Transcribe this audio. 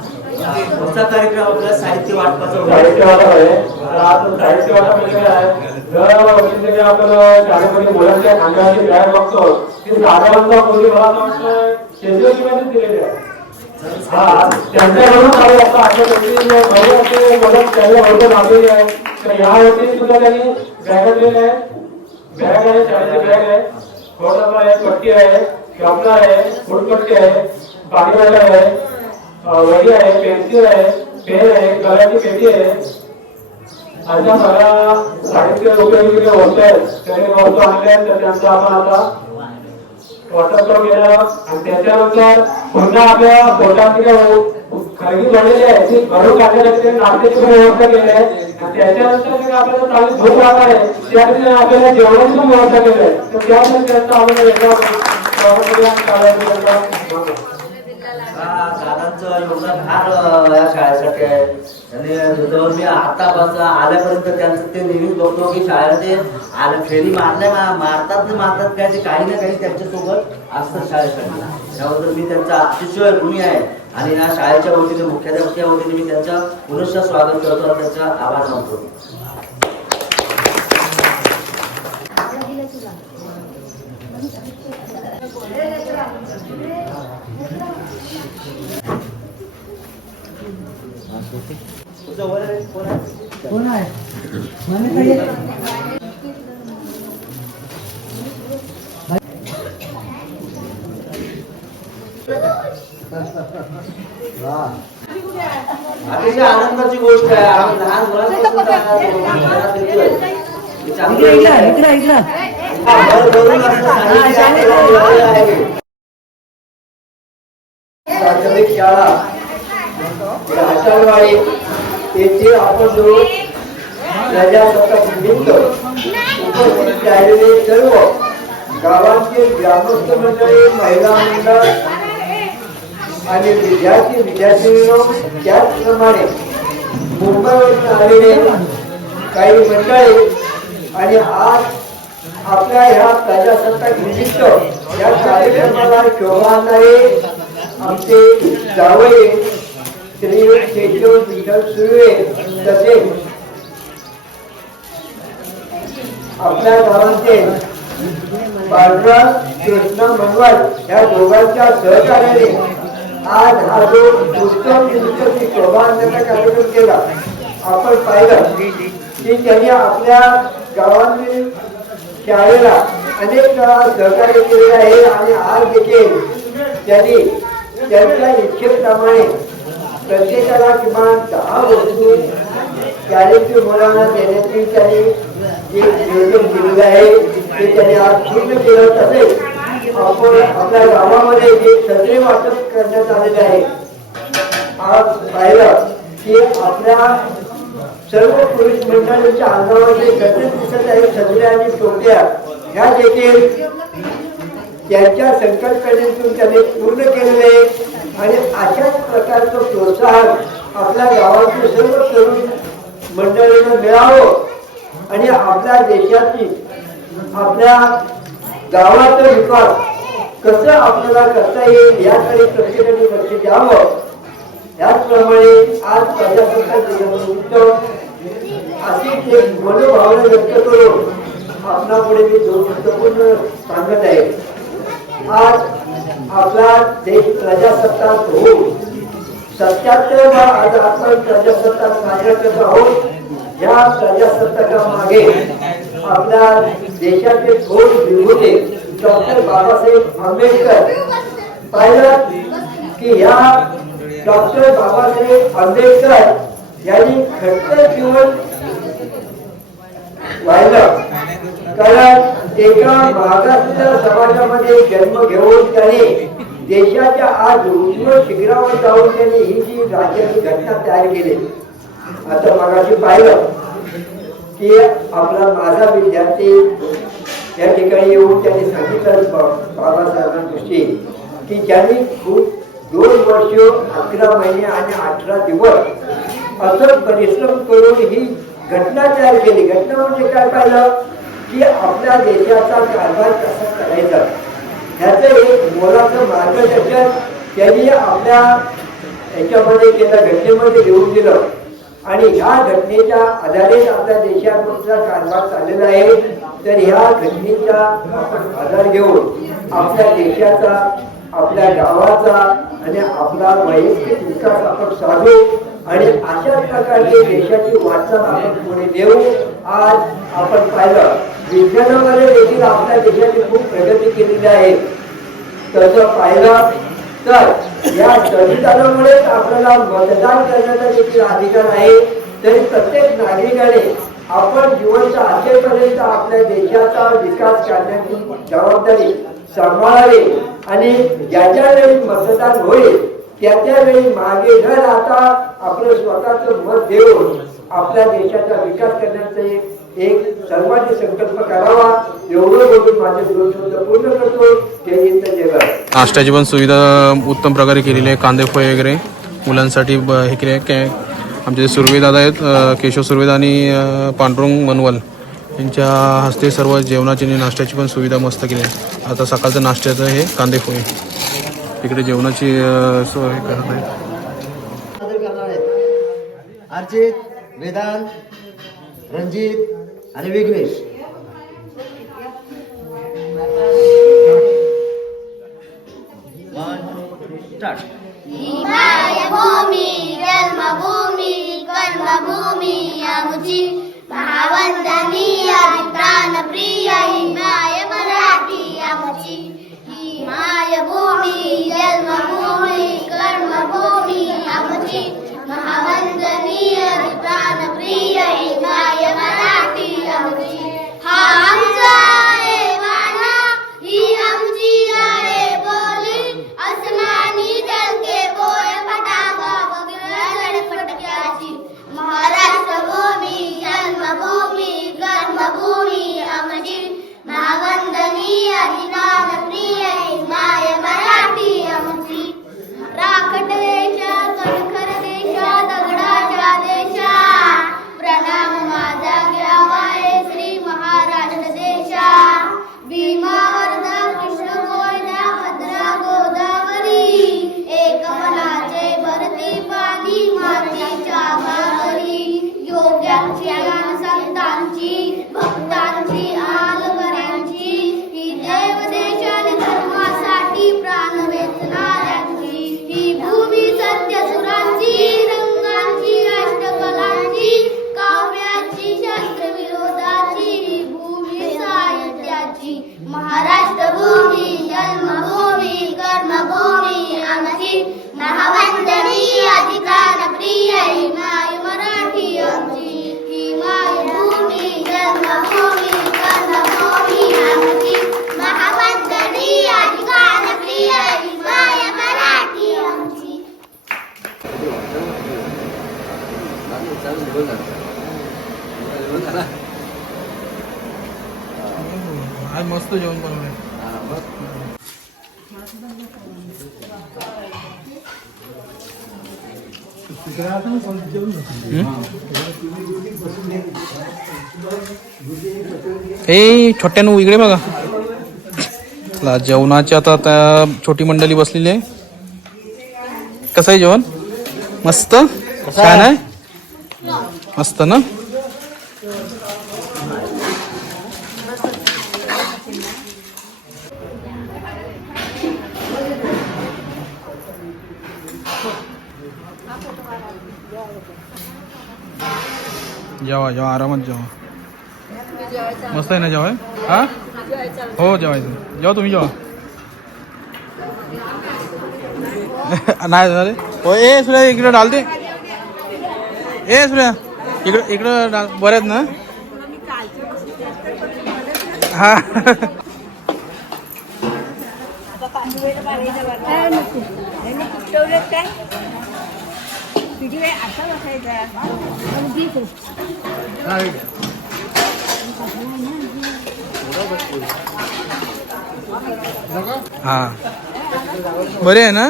पुढचा कार्यक्रम आपला साहित्य वाटपाचा साहित्य वाटप आहे. तर आज साहित्य वाटप म्हणजे काय? आहे म्हणजे दरवर्षी जे आपण शाळेमध्ये मुलांच्या खांद्यावरची बॅग बघतो साधारणतः कोणी मला वाटतं आहे. त्यांच्याकडून काही मदत त्यांना आहे. तर या सुद्धा त्यांनी बॅग आहे. बॅग आहे शाळेची बॅग आहे. आहे पट्टी आहे शापला आहे फुटपट्टी आहे पाणी आहे. वही आहे पेन्सिल आहे पेन आहे कलरची पेटी आहे अशा सगळ्या साहित्य उपयोगी वस्तू आहेत त्यांनी वस्तू आणल्या आहेत तर त्यांचा आपण आता वाटप करून गेलं आणि त्याच्यानंतर पुन्हा आपल्या पोटाची खरेदी झालेली आहे ती भरून काढण्यासाठी नाश्त्याची पण व्यवस्था केली आहे. आणि त्याच्यानंतर जे आपल्याला चांगली झोप राहणार आहे त्यासाठी आपल्याला जेवणाची पण व्यवस्था केली आहे. तर त्यासाठी त्यांचा आम्हाला वेगळा प्रवासासाठी आणि काढायचा त्यांचा मान आहे. हा, योगदान फार या शाळेसाठी आहे. आणि जवळ मी आतापासून आल्यापर्यंत त्यांचं ते नेहमीच बघतो की शाळेला ते आलं फेरी मारल्या मारतात मारतात काय ते काही ना काही त्यांच्यासोबत असतात शाळेसाठी. त्याबद्दल मी त्यांचा अतिशय ऋणी आहे. आणि या शाळेच्या वतीने मुख्याध्यापकाच्या वतीने मी त्यांचं पुनश्च स्वागत करतो आणि त्यांचा आभार मानतो. कोण आहे? अतिशय आनंदाची गोष्ट आहे. लहान. हे. प्राथमिक शाळा. येथे आपण जो प्रजासत्ताक निमित्त उपस्थित राहिलेले सर्व गावांचे ग्रामस्थ मंडळी महिला मंडळ आणि विद्यार्थी विद्यार्थी त्याचप्रमाणे मुंबईवरून आलेले काही मंडळी आणि आज आपल्या ह्या प्रजासत्ताक निमित्त या कार्यक्रमाला शोभा आणणारे आमचे जावई श्री केशव विठ्ठल सुर्वे तसेच आपल्या गावांचे पांढरा कृष्ण मनवाल या दोघांच्या सहकार्याने आज हा जो उत्तम निमित्त शोभा आणण्याचा कार्यक्रम केला आपण पाहिलं की त्यांनी आपल्या गावांनी शाळेला अनेक वेळा सहकार्य केलेले आहे आणि आज देखील त्यांनी त्यांच्या इच्छेप्रमाणे प्रत्येकाला किमान दहा वस्तू शाळेतील मुलांना देण्याची त्यांनी जे नियोजन केलेलं आहे ते त्यांनी आज पूर्ण केलं तसेच आपण आपल्या गावामध्ये जे सगळे वाटप करण्यात आलेले आहे आज पाहिलं की आपल्या सर्व पुरुष मंडळींच्या अंगामध्ये जे दिसत आहे सगळ्या आणि टोप्या ह्या देखील त्यांच्या संकल्पनेतून त्यांनी पूर्ण केलेले आहे. आणि अशाच प्रकारचं प्रोत्साहन आपल्या गावातील सर्व तरुण मंडळींना मिळावं आणि आपल्या देशाची आपल्या गावाचा विकास कसं आपल्याला करता येईल याकडे प्रत्येकाने लक्ष द्यावं. त्याचप्रमाणे आज प्रजासत्ताक दिनानिमित्त अशीच एक मनोभावना व्यक्त करून आपणापुढे मी दोन महत्त्वपूर्ण सांगत आहे. आज आपला देश प्रजासत्ताक होऊन सत्याहत्तर आज आपण प्रजासत्ताक साजरा करत आहोत या प्रजासत्ताकामागे आपल्या देशाचे थोर विभूते डॉक्टर बाबासाहेब आंबेडकर पाहिलं की ह्या डॉक्टर बाबासाहेब आंबेडकर यांनी खडतर जीवन वाहिलं. कारण एका मागासलेल्या समाजामध्ये जन्म घेऊन त्याने देशाच्या आज उज्ज्वल शिखरावर जाऊन त्याने ही जी राज्याची घटना तयार केली. आता मगाशी पाहिलं की आपला माझा विद्यार्थी या ठिकाणी येऊन त्यांनी सांगितलं बाबासाहेबांविषयी की ज्यांनी खूप दोन वर्ष अकरा महिने आणि अठरा दिवस असं परिश्रम करून ही घटना तयार केली. घटना म्हणजे काय पाहिलं? की आपल्या देशाचा कारभार कसा करायचा? ह्याचं एक मोलाचं मार्गदर्शन त्यांनी आपल्या याच्यामध्ये केलं घटनेमध्ये घेऊन दिलं. आणि ह्या घटनेच्या आधारेच आपल्या देशाचा कारभार चाललेला आहे. तर ह्या घटनेचा आधार घेऊन आपल्या देशाचा आपल्या गावाचा आणि आपला वैयक्तिक विकास आपण साधू आणि अशाच प्रकारची देशाची वाटचाल आपण पुढे देऊ आज आपण पाहिलं विज्ञानामध्ये देखील आपल्या देशाची खूप प्रगती केलेली आहे. तसं पाहिलं तर या संविधानामुळेच आपल्याला मतदान करण्याचा देखील अधिकार आहे. तरी प्रत्येक नागरिकाने आपण जीवनच्या अखेरपर्यंत आपल्या देशाचा विकास करण्याची जबाबदारी सांभाळावी आणि ज्याच्या वेळी मतदान होईल त्याच्या वेळी मागे न राहता आपलं स्वतःच मत देऊन आपल्या देशाचा विकास करण्याचे एक सर्वांनी संकल्प करावा. एवढं बोलून माझे दोन शब्द पूर्ण करतो. जय हिंद जय नाश्त्याची पण सुविधा उत्तम प्रकारे केलेली आहे कांदे पोहे वगैरे मुलांसाठी हे केले कॅ आमचे जे सुर्वेदादा आहेत केशव सुर्वेदा आणि पांडुरंग मनवल यांच्या हस्ते सर्व जेवणाची आणि नाश्त्याची पण सुविधा मस्त केली आहे. आता सकाळचं नाश्त्याचं हे कांदे पोहे इकडे जेवणाची सोय करत आहेत. सादर करणार आहेत. अर्चित वेदांत रणजित आणि विघ्नेश. जन्मभूमी कर्मभूमी आमुची महावंदनी आदि प्राणप्रिय आज मस्त जेवण बनवलं ए छोट्यानू इकडे बघा. ला जेवणाची आता त्या छोटी मंडळी बसलेली आहे. कसं आहे जेवण? मस्त? छान आहे? मस्त ना? जेवा जेवा आरामात जेवा. मस्त आहे ना जेवाय? हा? हो जेवायचं. जेवा तुम्ही जेवा. नाही झाले हो ए सूर्या इकडे डालते ए सूर्या इकडं इकडं डाल बरं आहेत ना. हा. हा. बरे आहे ना?